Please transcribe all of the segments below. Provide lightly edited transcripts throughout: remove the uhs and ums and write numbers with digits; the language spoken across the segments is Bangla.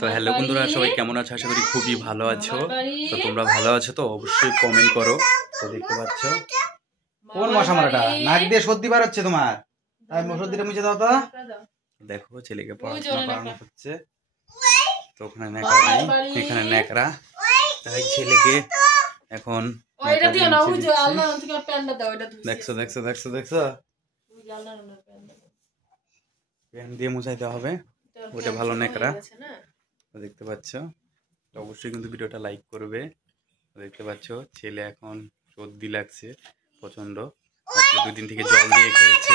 তো হ্যালো বন্ধুরা, সবাই কেমন আছো? আশা করি খুবই ভালো আছো। তো তোমরা ভালো আছো তো অবশ্যই কমেন্ট করো। তো দেখতে পাচ্ছ কোন মশা মারাটা নাক দিয়ে সর্দি বার হচ্ছে তোমার, তাই সর্দিটা মুছে দাও তো। দেখো ছেলেকে পড়াশোনা করানো হচ্ছে, তো ওখানে ন্যাকড়া নাই, এখানে ন্যাকড়া, তাই ছেলেকে এখন দেখছো দেখছো দেখছো দেখছো প্যান দিয়ে মুছাইতে হবে, ওটা ভালো ন্যাকড়া। দেখতে পাচ্ছ, তো অবশ্যই কিন্তু ভিডিওটা লাইক করবে। দেখতে পাচ্ছ ছেলে এখন সর্দি লাগছে প্রচন্ড, দুদিন থেকে জল দিয়ে খেয়েছে।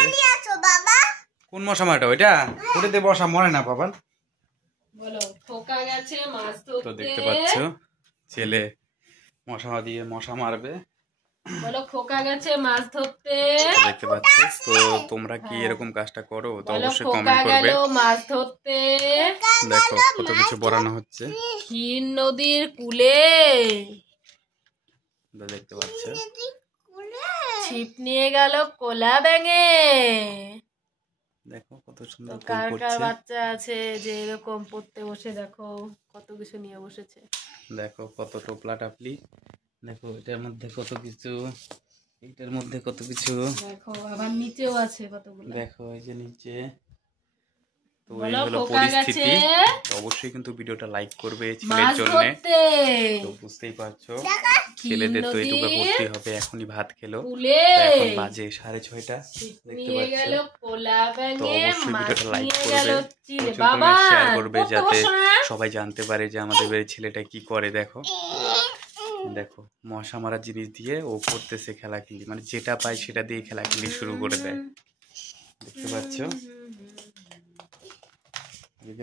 কোন মশা মারটা ওইটা ওটাতে বসা মরে না বাবা। তো দেখতে পাচ্ছ ছেলে মশা দিয়ে মশা মারবে, খোকা গেছে মাছ ধরতে। দেখতে পাচ্ছ। তো তোমরা কি এরকম কাজটা করো? তো অবশ্যই কমেন্ট করবে। মাছ ধরতে দেখো কত কিছু বরানো হচ্ছে ক্ষীর নদীর কূলে, দেখতে পাচ্ছ। ছিপ নিয়ে গেল কোলা ব্যাঙে। দেখো কত সুন্দর কার কার বাচ্চা আছে যে এরকম পড়তে বসে দেখো কত কিছু নিয়ে বসেছে। দেখো কত টোপলা টাপলি, দেখো এটার মধ্যে কত কিছু, এইটার মধ্যে কত কিছু, দেখো আবার নিচেও আছে কতগুলো। দেখো এই যে নিচে। তো এই হলো পরিস্থিতি। তো অবশ্যই কিন্তু ভিডিওটা লাইক করবে ছেলের জন্য। তো বুঝতেই পারছো ছেলেদের তো এইটুকু করতেই হবে, এখনই ভাত খেলো, এখন বাজে 6:30। দেখতে পাচ্ছ। তো অবশ্যই ভিডিওটা লাইক করবে, শেয়ার করবে, যাতে সবাই জানতে পারে যে আমাদের বাড়ির ছেলেটা কি করে। দেখো দেখো মশা মারা জিনিস দিয়ে ও করতেছে খেলাখেলি, মানে যেটা পায় সেটা দিয়ে খেলাখেলি শুরু করে দেয়। দেখতে পাচ্ছ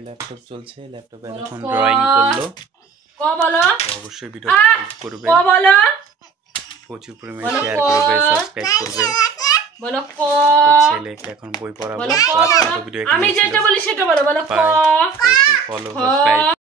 ল্যাপটপ চলছে, ল্যাপটপে এখন ড্রয়িং করলো। অবশ্যই ভিডিওটা লাইক করবে, প্রচুর পরিমাণে শেয়ার করবে, সাবস্ক্রাইব করবে। ছেলেকে এখন বই পড়াবো। আমি যেটা বলি সেটা বলো। Follow subscribe.